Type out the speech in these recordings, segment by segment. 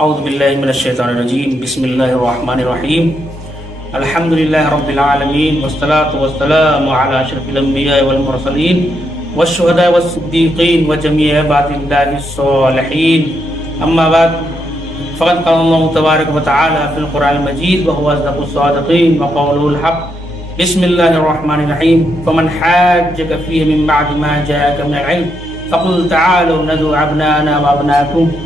اعوذ باللہ من الشیطان الرجیم بسم اللہ الرحمن الرحیم الحمد للہ رب العالمین والصلاة والسلام علی اشرف الانبیاء والمرسلین والشہداء والصدیقین وجمیع عباد اللہ الصالحین اما بعد فقد قال اللہ تبارک وتعالی فی القرآن المجید وهو اصدق الصادقین وقوله الحق بسم اللہ الرحمن الرحیم فمن حاجک فیہ من بعد ما جاءک من العلم فقل تعالوا ندعو ابناءنا وابناءکم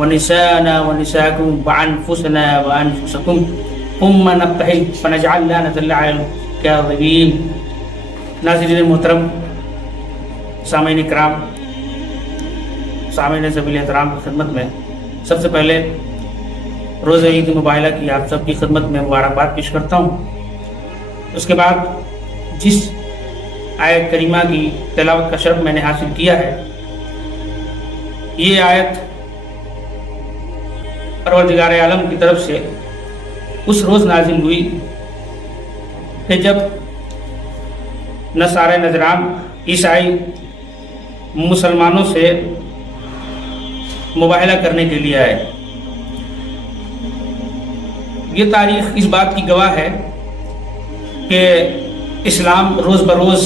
ونساءنا ونساءكم وأنفسنا وأنفسكم ثم نبتهل فنجعل لعنة الله على الكاذبين. ناظرین محترم، سامعین کرام، سامعین سبیل احترام کی خدمت میں سب سے پہلے روز عید مبارکہ کی آپ سب کی خدمت میں مبارکباد پیش کرتا ہوں. اس کے بعد جس آیت کریمہ کی تلاوت کا شرف میں نے حاصل کیا ہے، یہ آیت پروردگار عالم کی طرف سے اس روز نازل ہوئی کہ جب نصارہ نجران عیسائی مسلمانوں سے مباہلہ کرنے کے لیے آئے. یہ تاریخ اس بات کی گواہ ہے کہ اسلام روز بروز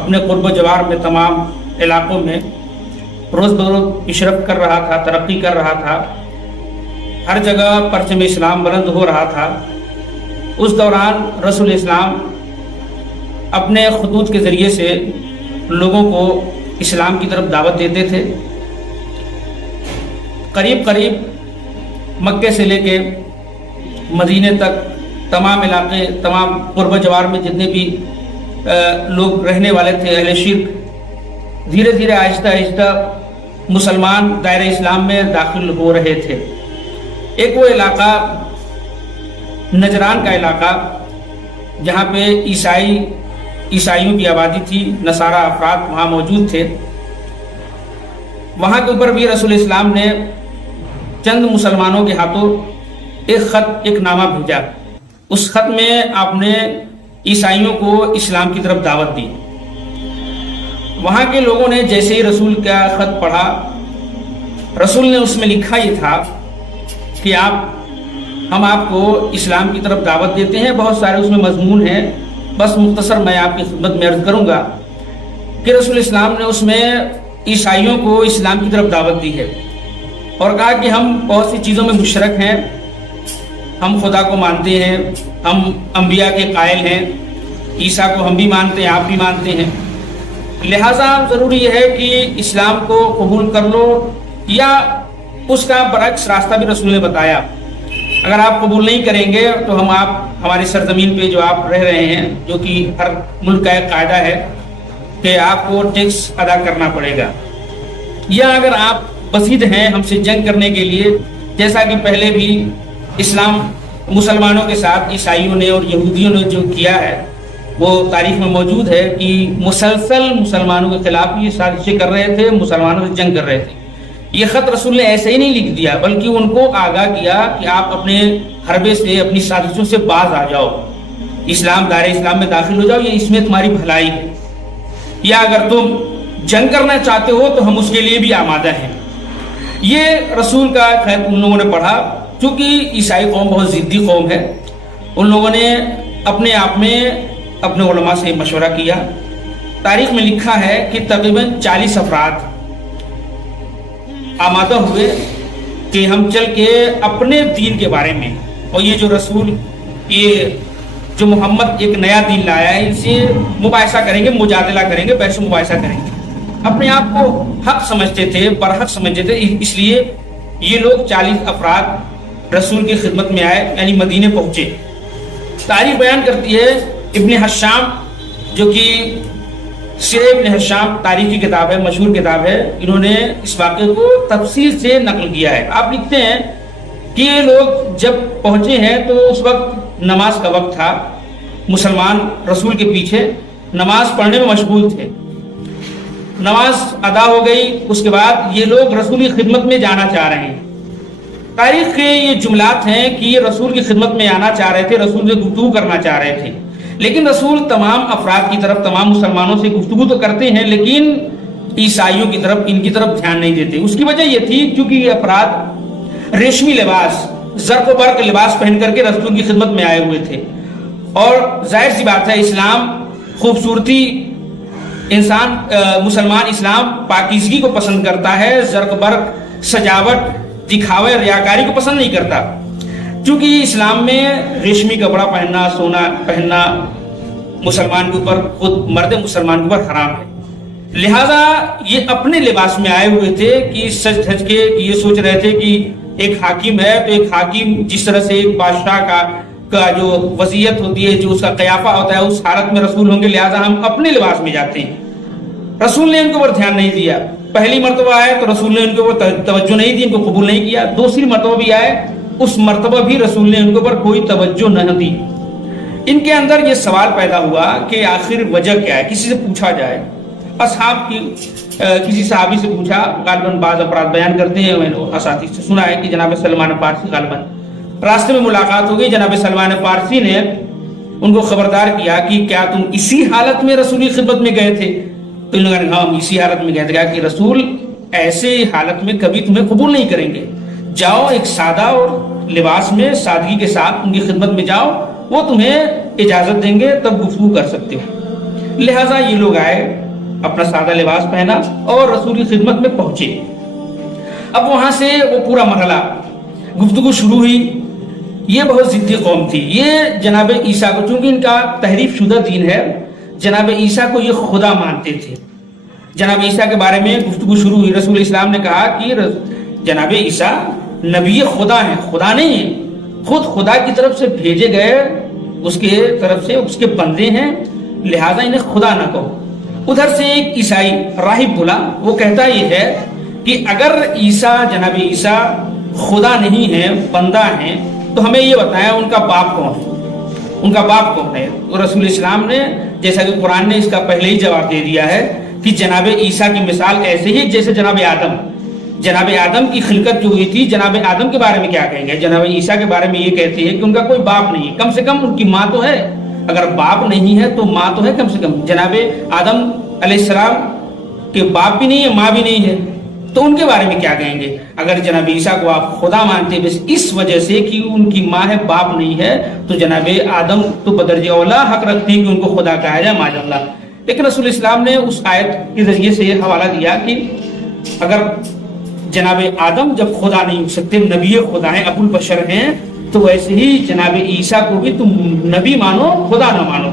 اپنے قرب و جوار میں تمام علاقوں میں روز بروز پیشرفت کر رہا تھا، ترقی کر رہا تھا، ہر جگہ پرچم اسلام بلند ہو رہا تھا. اس دوران رسول اسلام اپنے خطوط کے ذریعے سے لوگوں کو اسلام کی طرف دعوت دیتے تھے. قریب قریب مکے سے لے کے مدینے تک تمام علاقے، تمام قرب جوار میں جتنے بھی لوگ رہنے والے تھے، اہل شرک، دھیرے دھیرے آہستہ آہستہ مسلمان دائرہ اسلام میں داخل ہو رہے تھے. ایک وہ علاقہ نجران کا علاقہ جہاں پہ عیسائیوں کی آبادی تھی، نصارہ افراد وہاں موجود تھے. وہاں کے اوپر بھی رسول اسلام نے چند مسلمانوں کے ہاتھوں ایک خط، ایک نامہ بھیجا. اس خط میں آپ نے عیسائیوں کو اسلام کی طرف دعوت دی. وہاں کے لوگوں نے جیسے ہی رسول کا خط پڑھا، رسول نے اس میں لکھا یہ تھا کہ ہم آپ کو اسلام کی طرف دعوت دیتے ہیں. بہت سارے اس میں مضمون ہیں، بس مختصر میں آپ کی خدمت میں عرض کروں گا کہ رسول اسلام نے اس میں عیسائیوں کو اسلام کی طرف دعوت دی ہے اور کہا کہ ہم بہت سی چیزوں میں مشرک ہیں، ہم خدا کو مانتے ہیں، ہم انبیاء کے قائل ہیں، عیسیٰ کو ہم بھی مانتے ہیں، آپ بھی مانتے ہیں، لہٰذا ضروری ہے کہ اسلام کو قبول کر لو. یا اس کا برعکس راستہ بھی رسول نے بتایا، اگر آپ قبول نہیں کریں گے تو آپ ہماری سرزمین پہ جو آپ رہ رہے ہیں، جو کہ ہر ملک کا ایک قاعدہ ہے کہ آپ کو ٹیکس ادا کرنا پڑے گا، یا اگر آپ بسیط ہیں ہم سے جنگ کرنے کے لیے، جیسا کہ پہلے بھی اسلام مسلمانوں کے ساتھ عیسائیوں نے اور یہودیوں نے جو کیا ہے وہ تاریخ میں موجود ہے کہ مسلسل مسلمانوں کے خلاف یہ سازشیں کر رہے تھے، مسلمانوں سے جنگ کر رہے تھے. یہ خط رسول نے ایسے ہی نہیں لکھ دیا، بلکہ ان کو آگاہ کیا کہ آپ اپنے حربے سے، اپنی سازشوں سے باز آ جاؤ، اسلام، دائرہ اسلام میں داخل ہو جاؤ، یہ اس میں تمہاری بھلائی ہے، یا اگر تم جنگ کرنا چاہتے ہو تو ہم اس کے لیے بھی آمادہ ہیں. یہ رسول کا خط ان لوگوں نے پڑھا. چونکہ عیسائی قوم بہت ضدی قوم ہے، ان لوگوں نے اپنے آپ میں اپنے علماء سے مشورہ کیا. تاریخ میں لکھا ہے کہ تقریباً 40 افراد آمادہ ہوئے کہ ہم چل کے اپنے دین کے بارے میں، اور یہ جو رسول، یہ جو محمد ایک نیا دین لایا ہے، ان سے مباحثہ کریں گے، مجادلہ کریں گے، بحث و مباحثہ کریں گے. اپنے آپ کو حق سمجھتے تھے، برحق سمجھتے تھے، اس لیے یہ لوگ 40 افراد رسول کی خدمت میں آئے، یعنی مدینے پہنچے. تاریخ بیان کرتی ہے ابن حشام، جو کہ سیرہ ابن حشام تاریخ کی کتاب ہے، مشہور کتاب ہے، انہوں نے اس واقعے کو تفصیل سے نقل کیا ہے. آپ لکھتے ہیں کہ یہ لوگ جب پہنچے ہیں تو اس وقت نماز کا وقت تھا، مسلمان رسول کے پیچھے نماز پڑھنے میں مشغول تھے. نماز ادا ہو گئی، اس کے بعد یہ لوگ رسول کی خدمت میں جانا چاہ رہے ہیں. تاریخ کے یہ جملات ہیں کہ یہ رسول کی خدمت میں آنا چاہ رہے تھے، رسول سے گفتگو کرنا چاہ رہے تھے، لیکن رسول تمام افراد کی طرف، تمام مسلمانوں سے گفتگو تو کرتے ہیں، لیکن عیسائیوں کی طرف، ان کی طرف دھیان نہیں دیتے. اس کی وجہ یہ تھی کیونکہ یہ افراد ریشمی لباس زرق و برق لباس پہن کر کے رسول کی خدمت میں آئے ہوئے تھے. اور ظاہر سی بات ہے اسلام خوبصورتی انسان مسلمان اسلام پاکیزگی کو پسند کرتا ہے، زرق برق سجاوٹ دکھاوے ریاکاری کو پسند نہیں کرتا، کیونکہ اسلام میں ریشمی کپڑا پہننا سونا پہننا مسلمان کے اوپر خود مرد مسلمان کے اوپر حرام ہے. لہذا یہ اپنے لباس میں آئے ہوئے تھے کہ سج دھج کے یہ سوچ رہے تھے کہ ایک حاکم ہے تو ایک حاکم جس طرح سے ایک بادشاہ کا جو وصیت ہوتی ہے، جو اس کا قیافہ ہوتا ہے، اس حالت میں رسول ہوں گے، لہذا ہم اپنے لباس میں جاتے ہیں. رسول نے ان کے اوپر دھیان نہیں دیا. پہلی مرتبہ آئے تو رسول نے ان کے اوپر توجہ نہیں دی، ان کو قبول نہیں کیا. دوسری مرتبہ بھی آئے، اس مرتبہ بھی رسول نے ان کے اوپر کوئی توجہ نہ دی. ان کے اندر یہ سوال پیدا ہوا کہ آخر وجہ کیا ہے، کسی سے پوچھا جائے. اصحاب کی کسی صحابی سے پوچھا، غالباً بعض افراد بیان کرتے ہیں، میں نے اساتذہ سے سنا ہے کہ جناب سلمان فارسی غالباً راستے میں ملاقات ہو گئی. جناب سلمان فارسی نے ان کو خبردار کیا کہ کیا تم اسی حالت میں رسول کی خدمت میں گئے تھے؟ تو انہوں نے کہا ہم اسی حالت میں گئے تھے. کہ رسول ایسے حالت میں کبھی تمہیں قبول نہیں کریں گے. جاؤ ایک سادہ اور لباس میں سادگی کے ساتھ ان کی خدمت میں جاؤ، وہ تمہیں اجازت دیں گے، تب گفتگو کر سکتے ہو. لہٰذا یہ لوگ آئے، اپنا سادہ لباس پہنا اور رسول کی خدمت میں پہنچے. اب وہاں سے وہ پورا مرحلہ گفتگو شروع ہوئی. یہ بہت ضدی قوم تھی. یہ جناب عیسیٰ کو، چونکہ ان کا تحریف شدہ دین ہے، جناب عیسیٰ کو یہ خدا مانتے تھے. جناب عیسیٰ کے بارے میں گفتگو شروع ہوئی. رسول اسلام نے کہا کہ جناب عیسیٰ نبی خدا ہیں، خدا نہیں ہیں، خود خدا کی طرف سے بھیجے گئے، اس کے طرف سے اس کے بندے ہیں، لہذا انہیں خدا نہ کہو. ادھر سے ایک عیسائی راہب بولا، وہ کہتا یہ ہے کہ اگر عیسیٰ جناب عیسیٰ خدا نہیں ہیں، بندہ ہیں، تو ہمیں یہ بتایا ان کا باپ کون ہے، ان کا باپ کون ہے. تو رسول اسلام نے، جیسا کہ قرآن نے اس کا پہلے ہی جواب دے دیا ہے کہ جناب عیسیٰ کی مثال ایسے ہی جیسے جناب آدم کی خلقت جو ہوئی تھی. جناب آدم کے بارے میں کیا کہیں گے؟ جناب عیسیٰ کے بارے میں یہ کہتے ہیں کہ ان کا کوئی باپ نہیں ہے، کم سے کم ان کی ماں تو ہے. اگر باپ نہیں ہے تو ماں تو ہے کم سے کم. جناب آدم علیہ السلام کے باپ بھی نہیں ہے، ماں بھی نہیں ہے، تو ان کے بارے میں کیا کہیں گے؟ اگر جناب عیسیٰ کو آپ خدا مانتے بس اس وجہ سے کہ ان کی ماں ہے، باپ نہیں ہے، تو جناب آدم تو بدرجہ اولا حق رکھتے ہیں کہ ان کو خدا کہا جائے، معاذ اللہ. لیکن رسول اسلام نے اس آیت کے ذریعے سے یہ حوالہ دیا کہ اگر جناب آدم جب خدا نہیں ہو سکتے، نبی خدا ہیں، ابو البشر ہیں، تو ویسے ہی جناب عیسیٰ کو بھی تم نبی مانو، خدا نہ مانو.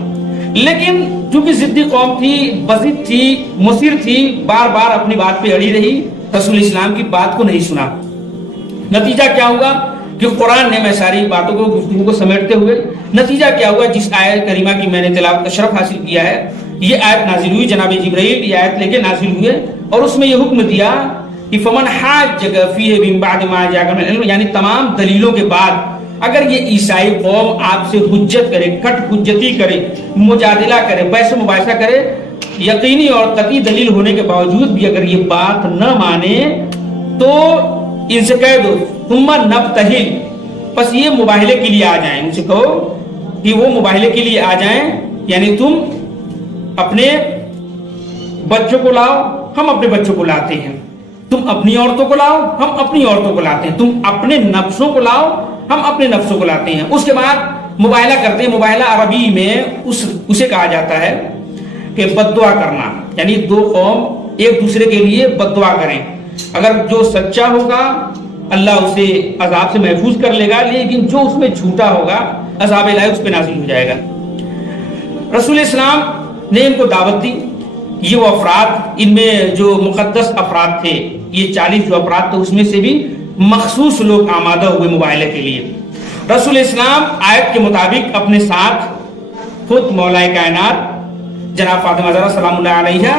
لیکن چونکہ ضدی قوم تھی، بضد تھی، مصر تھی، بار بار اپنی بات پہ اڑی رہی، رسول اسلام کی بات کو نہیں سنا. نتیجہ کیا ہوگا کہ قرآن نے، میں ساری باتوں کو گفتگو کو سمیٹتے ہوئے، نتیجہ کیا ہوا جس آیت کریمہ کی میں نے تلاوت کا شرف حاصل کیا ہے، یہ آیت نازل ہوئی. جناب جبرائیل یہ آیت لے کے نازل ہوئے اور اس میں یہ حکم دیا کہ فمن حاجک فیہ من بعد ما جاءک من العلم، یعنی تمام دلیلوں کے بعد اگر یہ عیسائی قوم آپ سے حجت کرے، کٹ حجتی کرے، مجادلہ کرے، بحث و مباحثہ کرے، یقینی اور قطعی دلیل ہونے کے باوجود بھی اگر یہ بات نہ مانے تو ان سے کہہ دو ثم نبتہل، پس یہ مباہلے کے لیے آ جائیں. ان سے کہو کہ وہ مباہلے کے لیے آ جائیں، یعنی تم اپنے بچوں کو لاؤ، ہم اپنے بچوں کو لاتے ہیں، تم اپنی عورتوں کو لاؤ، ہم اپنی عورتوں کو لاتے ہیں، تم اپنے نفسوں کو لاؤ، ہم اپنے نفسوں کو لاتے ہیں. اس کے بعد مباہلہ کرتے ہیں. مباہلہ عربی میں اسے کہا جاتا ہے کہ بد دعا کرنا، یعنی دو قوم ایک دوسرے کے لیے بد دعا کریں. اگر جو سچا ہوگا اللہ اسے عذاب سے محفوظ کر لے گا، لیکن جو اس میں جھوٹا ہوگا عذاب الہی اس پہ نازل ہو جائے گا. رسول اسلام نے ان کو دعوت دی. یہ وہ افراد، ان میں جو مقدس افراد تھے، یہ 40 جو افراد تھے، اس میں سے بھی مخصوص لوگ آمادہ ہوئے مباہلے کے لیے. رسول اسلام آیت کے مطابق اپنے ساتھ خود مولا کائنات جناب فاطمہ زہرا سلام اللہ علیہا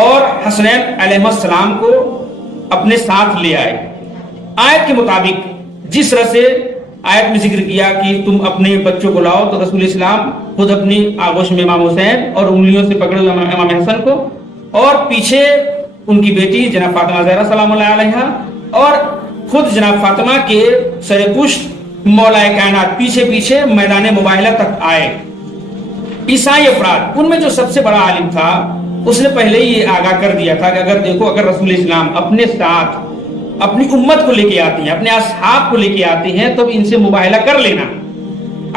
اور حسنین علیہ السلام کو اپنے ساتھ لے آئے. آیت کے مطابق جس طرح سے آیت میں ذکر کیا کہ تم اپنے بچوں کو لاؤ، تو رسول اسلام خود اپنی آغوش میں امام حسین اور انگلیوں سے پکڑے ہوئے امام حسن کو، اور پیچھے ان کی بیٹی جناب فاطمہ زہرا سلام اللہ علیہا، اور خود جناب فاطمہ کے سر پشت مولا کائنات پیچھے پیچھے میدان مباہلہ تک آئے. عیسائی افراد، ان میں جو سب سے بڑا عالم تھا، اس نے پہلے ہی یہ آگاہ کر دیا تھا کہ اگر دیکھو، اگر رسول اسلام اپنے ساتھ اپنی امت کو لے کے آتی ہیں، اپنے اصحاب کو لے کے آتی ہیں، تو ان سے مباہلہ کر لینا۔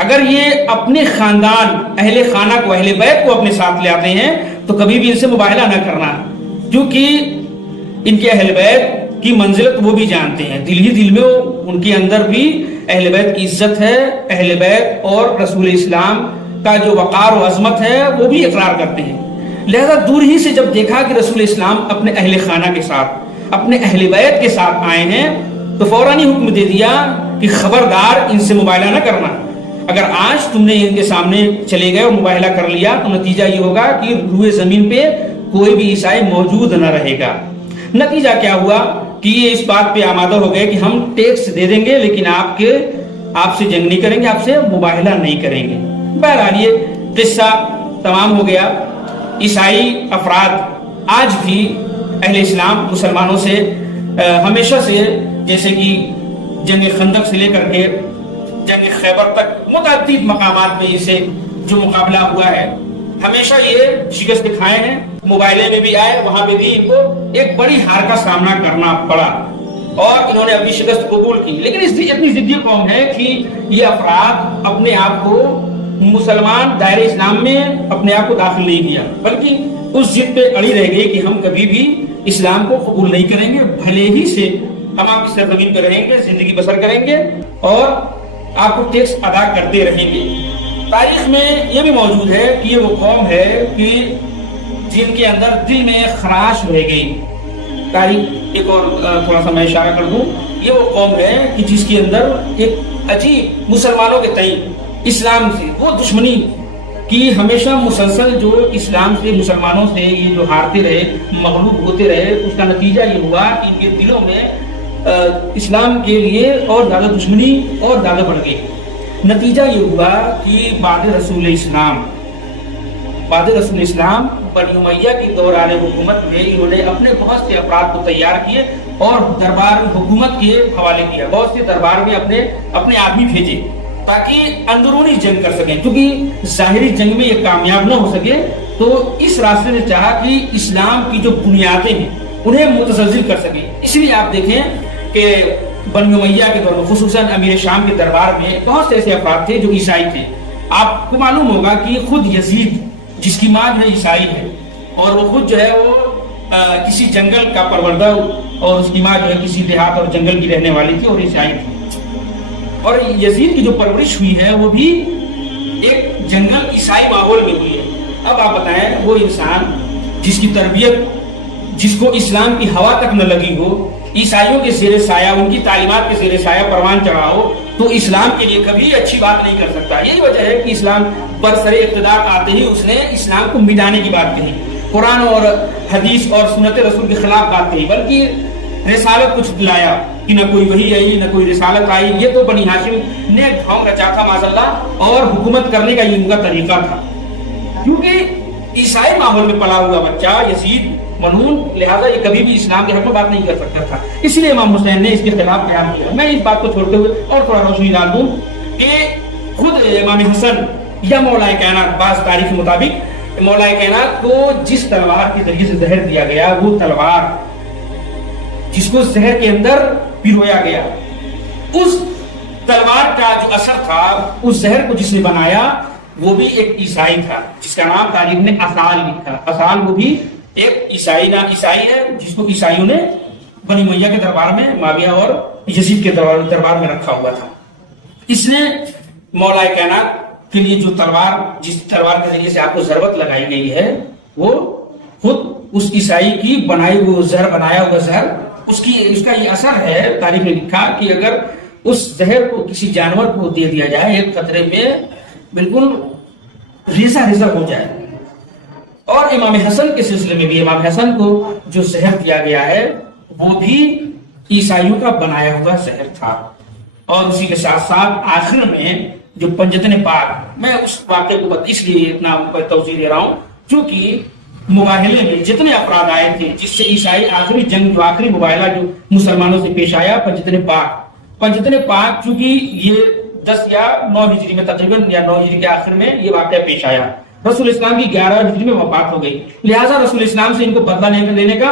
اگر یہ اپنے خاندان اہل خانہ کو، اہل بیت کو اپنے ساتھ لے آتے ہیں تو کبھی بھی ان سے مباہلہ نہ کرنا، کیونکہ ان کے اہل بیت کی منزلت وہ بھی جانتے ہیں، دل ہی دل میں ان کے اندر بھی اہل بیت کی عزت ہے، اہل بیت اور رسول اسلام کا جو وقار و عظمت ہے وہ بھی اقرار کرتے ہیں۔ لہذا دور ہی سے جب دیکھا کہ رسول اسلام اپنے اہل خانہ کے ساتھ، اپنے اہل بیت کے ساتھ آئے ہیں، تو فوراً ہی حکم دے دیا کہ خبردار ان سے مباہلہ نہ کرنا۔ اگر آج تم نے ان کے سامنے چلے گئے اور مباہلہ کر لیا تو نتیجہ یہ ہوگا کہ روئے زمین پہ کوئی بھی عیسائی موجود نہ رہے گا۔ نتیجہ کیا ہوا کہ یہ اس بات پہ آمادہ ہو گئے کہ ہم ٹیکس دے دیں گے لیکن آپ سے جنگ نہیں کریں گے، آپ سے مباہلہ نہیں کریں گے۔ بہرحال یہ قصہ تمام ہو گیا۔ عیسائی افراد آج بھی اہل اسلام مسلمانوں سے ہمیشہ سے، جیسے کہ جنگ خندق سے لے کر کے جنگ خیبر تک متعدد مقامات میں اسے جو مقابلہ ہوا ہے، ہمیشہ یہ شکست کھائے ہیں۔ مباہلے میں بھی آئے، وہاں پہ بھی ان کو ایک بڑی ہار کا سامنا کرنا پڑا اور انہوں نے اپنی شکست قبول کی۔ لیکن اس اتنی ضدی قوم ہے کہ یہ افراد اپنے آپ کو مسلمان دائرہ اسلام میں اپنے آپ کو داخل نہیں کیا، بلکہ اس ضد پہ اڑی رہ گئی کہ ہم کبھی بھی اسلام کو قبول نہیں کریں گے، بھلے ہی سے ہم آپ کی سرزمین پہ رہیں گے، زندگی بسر کریں گے اور آپ کو ٹیکس ادا کرتے رہیں گے۔ تاریخ میں یہ بھی موجود ہے کہ یہ وہ قوم ہے کہ جن کے اندر دل میں خراش رہ گئی۔ تاریخ ایک اور تھوڑا سا میں اشارہ کر دوں، یہ وہ قوم ہے کہ جس کے اندر ایک عجیب مسلمانوں کے تئیں اسلام سے وہ دشمنی کی، ہمیشہ مسلسل جو اسلام سے، مسلمانوں سے یہ جو ہارتے رہے، مغلوب ہوتے رہے، اس کا نتیجہ یہ ہوا کہ ان کے دلوں میں اسلام کے لیے اور زیادہ دشمنی اور زیادہ بڑھ گئی۔ نتیجہ یہ ہوا کہ بعد رسول اسلام بنی امیہ کی دوران حکومت میں انہوں نے اپنے بہت سے افراد کو تیار کیے اور دربار حکومت کے حوالے کیا، بہت سے دربار میں اپنے آدمی بھیجے تاکہ اندرونی جنگ کر سکیں، کیونکہ ظاہری جنگ میں یہ کامیاب نہ ہو سکے تو اس راستے سے چاہا کہ اسلام کی جو بنیادیں ہیں انہیں متزلزل کر سکیں۔ اس لیے آپ دیکھیں کہ بنی امیہ کے دور میں خصوصاً امیر شام کے دربار میں بہت سے ایسے افراد تھے جو عیسائی تھے۔ آپ کو معلوم ہوگا کہ خود یزید جس کی ماں جو ہے عیسائی ہے اور وہ خود جو ہے وہ کسی جنگل کا پروردہ اور اس کی ماں جو ہے کسی دیہات اور جنگل کی رہنے والی تھی اور عیسائی تھی، اور یزید کی جو پرورش ہوئی ہے وہ بھی ایک جنگل عیسائی ماحول میں ہوئی ہے۔ اب آپ بتائیں وہ انسان جس کی تربیت، جس کو اسلام کی ہوا تک نہ لگی ہو، عیسائیوں کے زیر سایہ، ان کی تعلیمات کے زیر سایہ پروان چڑھا ہو، تو اسلام کے لیے کبھی اچھی بات نہیں کر سکتا۔ یہی وجہ ہے کہ اسلام برسر اقتدار آتے ہی اس نے اسلام کو مٹانے کی بات کہی، قرآن اور حدیث اور سنت رسول کے خلاف بات کہی، بلکہ رسالت کچھ دلایا کہ نہ کوئی وحی آئی نہ کوئی رسالت آئی۔ یہ تو بنی ہاشم نے ڈھونگ رچا تھا معاذ اللہ، اور حکومت کرنے کا یہ ان کا طریقہ تھا، کیونکہ عیسائی ماحول میں پلا ہوا بچہ یزید منون، لہذا یہ کبھی بھی اسلام کے حق میں بات نہیں کر سکتا تھا۔ اس لیے امام حسین نے اس کے خلاف قیام کیا۔ میں اس بات کو چھوڑتے ہوئے اور تھوڑا روشنی ڈال دوں کہ خود امام حسن یا مولا کائنات، بعض تاریخ کے مطابق مولا کائنات کو جس تلوار کے ذریعے سے زہر دیا گیا، وہ تلوار جس کو زہر کے اندر پرویا گیا، اس تلوار کا جو اثر تھا، اس زہر کو جس نے بنایا وہ بھی ایک عیسائی تھا، جس کا نام تاریخ نے اسال لکھا۔ اسال وہ بھی ایک عیسائی ہے جس کو عیسائیوں نے بنی امیہ کے دربار میں، معاویہ اور یزید کے دربار میں رکھا ہوا تھا۔ اس نے مولا کائنات کے لیے جو تلوار، جس تلوار کے ذریعے سے آپ کو ضربت لگائی گئی ہے، وہ خود اس عیسائی کی بنائی ہوئی زہر، بنایا ہوا زہر، اس کا یہ اثر ہے۔ تاریخ نے لکھا کہ اگر اس زہر کو کسی جانور کو دے دیا جائے، ایک قطرے میں بالکل ریزہ ہو جائے۔ اور امام حسن کے سلسلے میں بھی امام حسن کو جو زہر دیا گیا ہے وہ بھی عیسائیوں کا بنایا ہوا زہر تھا۔ اور اسی کے ساتھ ساتھ آخر میں جو پنجتن پاک، میں اس واقعے کو اس لیے اتنا توضیح دے رہا ہوں چونکہ مباہلے میں جتنے افراد آئے تھے جس سے عیسائی آخری جنگ، جو آخری مباہلہ جو مسلمانوں سے پیش آیا، پنجتن پاک چونکہ یہ 10 یا 9 ہجری میں تقریباً، یا 9 ہجری کے آخر میں یہ واقعہ پیش آیا۔ رسول اسلام کی 11 ہجری میں وفات ہو گئی، لہٰذا رسول اسلام سے ان کو بدلہ لینے کا